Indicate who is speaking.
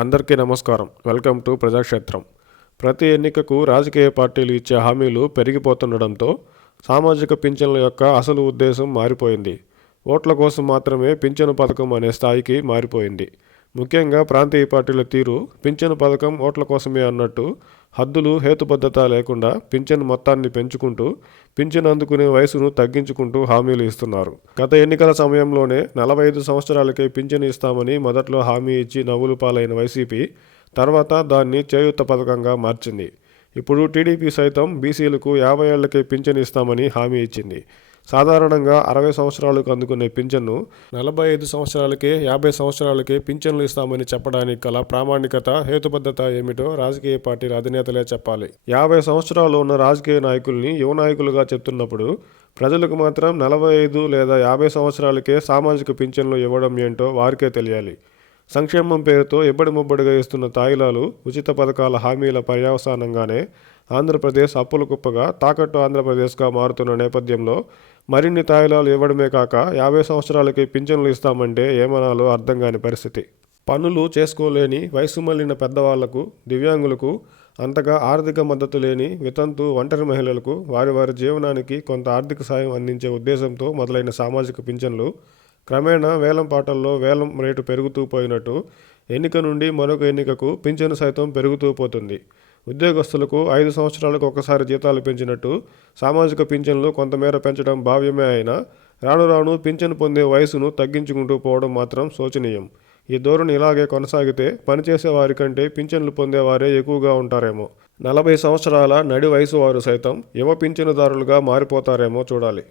Speaker 1: అందరికీ నమస్కారం. Welcome to ప్రజాక్షేత్రం. ప్రతి ఎన్నికకు రాజకీయ పార్టీలు ఇచ్చే హామీలు పెరిగిపోతుండడంతో సామాజిక పింఛన్ల యొక్క అసలు ఉద్దేశం మారిపోయింది. ఓట్ల కోసం మాత్రమే పింఛను పథకం అనే స్థాయికి మారిపోయింది. ముఖ్యంగా ప్రాంతీయ పార్టీల తీరు పింఛను పథకం ఓట్ల కోసమే అన్నట్టు హద్దులు హేతుబద్ధత లేకుండా పింఛను మొత్తాన్ని పెంచుకుంటూ పింఛను అందుకునే వయసును తగ్గించుకుంటూ హామీలు ఇస్తున్నారు. గత ఎన్నికల సమయంలోనే నలభై ఐదు సంవత్సరాలకే పింఛను ఇస్తామని మొదట్లో హామీ ఇచ్చి నవ్వులు పాలైన వైసీపీ తర్వాత దాన్ని చేయూత పథకంగా మార్చింది. ఇప్పుడు టీడీపీ సైతం బీసీలకు యాభై ఏళ్ళకే పింఛను ఇస్తామని హామీ ఇచ్చింది. సాధారణంగా అరవై సంవత్సరాలకు అందుకునే పింఛన్ను నలభై ఐదు సంవత్సరాలకే యాభై సంవత్సరాలకే పింఛన్లు ఇస్తామని చెప్పడానికి గల ప్రామాణికత హేతుబద్ధత ఏమిటో రాజకీయ పార్టీల అధినేతలే చెప్పాలి. యాభై సంవత్సరాలు ఉన్న రాజకీయ నాయకుల్ని యువ నాయకులుగా చెప్తున్నప్పుడు ప్రజలకు మాత్రం నలభై ఐదు లేదా యాభై సంవత్సరాలకే సామాజిక పింఛన్లు ఇవ్వడం ఏంటో వారికే తెలియాలి. సంక్షేమం పేరుతో ఎబ్బడి ముబ్బడిగా ఇస్తున్న తాయిలాలు ఉచిత పథకాల హామీల పర్యవసానంగానే ఆంధ్రప్రదేశ్ అప్పుల కుప్పగా తాకట్టు ఆంధ్రప్రదేశ్గా మారుతున్న నేపథ్యంలో మరిన్ని తాయిలాలు ఇవ్వడమే కాక యాభై సంవత్సరాలకి పింఛన్లు ఇస్తామంటే ఏమనాలో అర్థం కాని పరిస్థితి. పనులు చేసుకోలేని వయసు మళ్ళిన పెద్దవాళ్ళకు దివ్యాంగులకు అంతగా ఆర్థిక మద్దతు లేని వితంతు ఒంటరి మహిళలకు వారి వారి జీవనానికి కొంత ఆర్థిక సాయం అందించే ఉద్దేశంతో మొదలైన సామాజిక పింఛన్లు క్రమేణా వేలం పాటల్లో వేలం రేటు పెరుగుతూ పోయినట్టు ఎన్నిక నుండి మరొక ఎన్నికకు పింఛను సైతం పెరుగుతూ పోతుంది. ఉద్యోగస్తులకు ఐదు సంవత్సరాలకు ఒకసారి జీతాలు పెంచినట్టు సామాజిక పింఛన్లు కొంతమేర పెంచడం భావ్యమే అయినా రాను రాను పింఛను పొందే వయసును తగ్గించుకుంటూ పోవడం మాత్రం శోచనీయం. ఈ ధోరణి ఇలాగే కొనసాగితే పనిచేసే వారి కంటే పింఛన్లు పొందేవారే ఎక్కువగా ఉంటారేమో. నలభై సంవత్సరాల నడి వయసు వారు సైతం యువ పింఛనుదారులుగా మారిపోతారేమో చూడాలి.